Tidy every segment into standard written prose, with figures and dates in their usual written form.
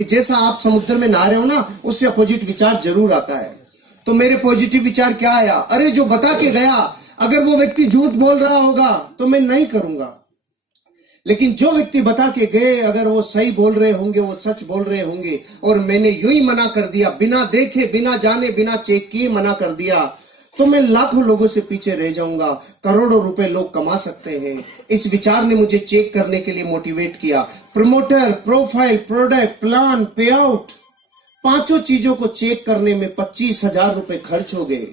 जैसा आप समुद्र में नहा रहे हो ना, उससे अपोजिट विचार जरूर आता है। तो मेरे पॉजिटिव विचार क्या आया, अरे जो बता के गया अगर वो व्यक्ति झूठ बोल रहा होगा तो मैं नहीं करूंगा, लेकिन जो व्यक्ति बता के गए अगर वो सही बोल रहे होंगे, वो सच बोल रहे होंगे, और मैंने यूं ही मना कर दिया, बिना देखे, बिना जाने, बिना चेक किए मना कर दिया, तो मैं लाखों लोगों से पीछे रह जाऊंगा। करोड़ों रुपए लोग कमा सकते हैं। इस विचार ने मुझे चेक करने के लिए मोटिवेट किया। प्रमोटर, प्रोफाइल, प्रोडक्ट, प्लान, पे आउट, पांचों चीजों को चेक करने में 25,000 रुपए खर्च हो गए।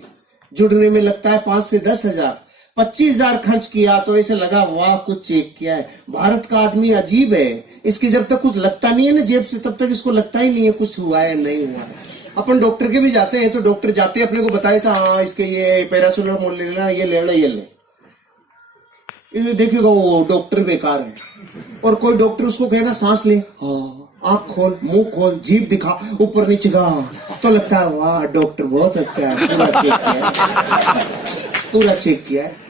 जुड़ने में लगता है 5 से 10,000। 25,000 खर्च किया तो ऐसे लगा वाह कुछ चेक किया है। भारत का आदमी अजीब है, इसकी जब तक कुछ लगता नहीं है ना जेब से, तब तक इसको लगता ही नहीं है कुछ हुआ है नहीं हुआ है। अपन डॉक्टर के भी जाते हैं तो डॉक्टर जाते अपने को बताए था, हाँ इसके ये पैरासिटामोल ले लेना, ये लेना, ये ले, देखिएगा वो डॉक्टर बेकार है। और कोई डॉक्टर उसको कहना सांस ले, हाँ आंख खोल, मुंह खोल, जीभ दिखा, ऊपर नीचे गा, तो लगता है वाह डॉक्टर बहुत अच्छा है, पूरा चेक किया है, पूरा चेक किया है।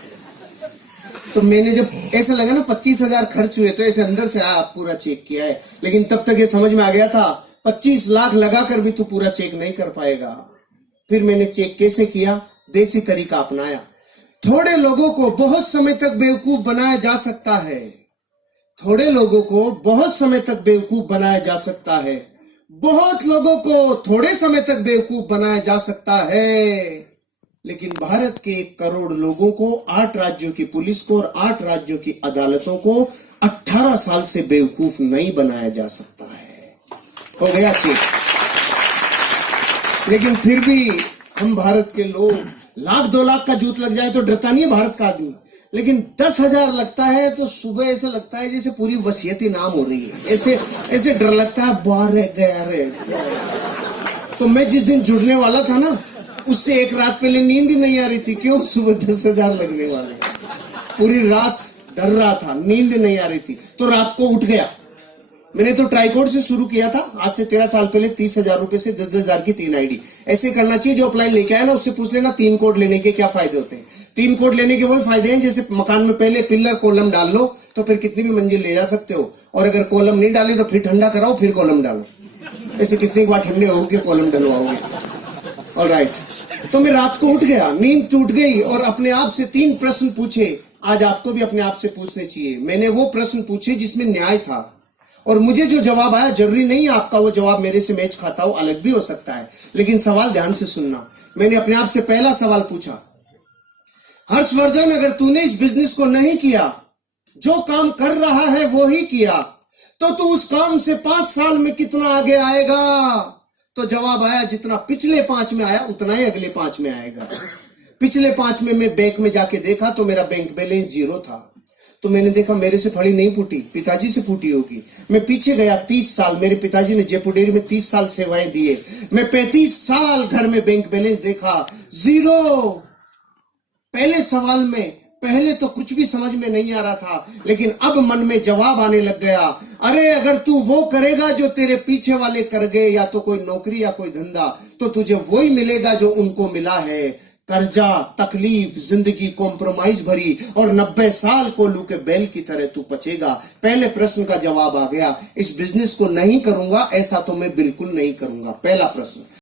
तो मैंने जब ऐसा लगा ना 25,000 खर्च हुए तो ऐसे अंदर से पूरा चेक किया है। लेकिन तब तक ये समझ में आ गया था 25 लाख लगाकर भी तू पूरा चेक नहीं कर पाएगा। फिर मैंने चेक कैसे किया, देसी तरीका अपनाया। थोड़े लोगों को बहुत समय तक बेवकूफ बनाया जा सकता है, थोड़े लोगों को बहुत समय तक बेवकूफ बनाया जा सकता है, बहुत लोगों को थोड़े समय तक बेवकूफ बनाया जा सकता है, लेकिन भारत के 1 करोड़ लोगों को, 8 राज्यों की पुलिस को और 8 राज्यों की अदालतों को 18 साल से बेवकूफ नहीं बनाया जा सकता है। हो गया चेक। लेकिन फिर भी हम भारत के लोग 1,00,000-2 लाख का जूत लग जाए तो डरता नहीं है भारत का आदमी, लेकिन 10,000 लगता है तो सुबह ऐसा लगता है जैसे पूरी वसीयत इनाम हो रही है। ऐसे डर लगता है बाहर रह गया रे। तो मैं जिस दिन जुड़ने वाला था ना, उससे 1 रात पहले नींद ही नहीं आ रही थी। क्यों? सुबह 10,000 लगने वाले। पूरी रात डर रहा था, नींद नहीं आ रही थी, तो रात को उठ गया। मैंने तो ट्राइकोड से शुरू किया था आज से 13 साल पहले। 30,000 रुपए से 10,000 की 3 आईडी। ऐसे करना चाहिए। जो अप्लाई लेके आया ना उससे पूछ लेना 3 कोड लेने के क्या फायदे होते हैं। 3 कोड लेने के वही फायदे हैं जैसे मकान में पहले पिलर कॉलम डाल लो तो फिर कितनी भी मंजिल ले जा सकते हो, और अगर कॉलम नहीं डाली तो फिर ठंडा कराओ फिर कॉलम डालो। ऐसे कितनी बार ठंडे होगे कॉलम डलवाओगे। ऑलराइट, तो मैं रात को उठ गया, नींद टूट गई और अपने आप से 3 प्रश्न पूछे। आज आपको भी अपने आप से पूछने चाहिए। मैंने वो प्रश्न पूछे जिसमें न्याय था, और मुझे जो जवाब आया, जरूरी नहीं आपका वो जवाब मेरे से मैच खाता हो, अलग भी हो सकता है, लेकिन सवाल ध्यान से सुनना। मैंने अपने आप से पहला सवाल पूछा, हर्षवर्धन अगर तूने इस बिजनेस को नहीं किया, जो काम कर रहा है वो ही किया, तो तू उस काम से 5 साल में कितना आगे आएगा? तो जवाब आया जितना पिछले 5 में आया उतना ही अगले 5 में आएगा। पिछले 5 में मैं बैंक में जाके देखा तो मेरा बैंक बैलेंस 0 था। तो मैंने देखा मेरे से फड़ी नहीं फूटी, पिताजी से फूटी होगी। मैं पीछे गया 30 साल, मेरे पिताजी ने जयपुर डेयरी में 30 साल सेवाएं दिए। मैं 35 साल घर में बैंक बैलेंस देखा 0। पहले सवाल में पहले तो कुछ भी समझ में नहीं आ रहा था, लेकिन अब मन में जवाब आने लग गया, अरे अगर तू वो करेगा जो तेरे पीछे वाले कर गए, या तो कोई नौकरी या कोई धंधा, तो तुझे वही मिलेगा जो उनको मिला है। कर्जा, तकलीफ, जिंदगी कॉम्प्रोमाइज भरी, और 90 साल कोल्हू के बैल की तरह तू बचेगा। पहले प्रश्न का जवाब आ गया, इस बिजनेस को नहीं करूंगा, ऐसा तो मैं बिल्कुल नहीं करूंगा। पहला प्रश्न।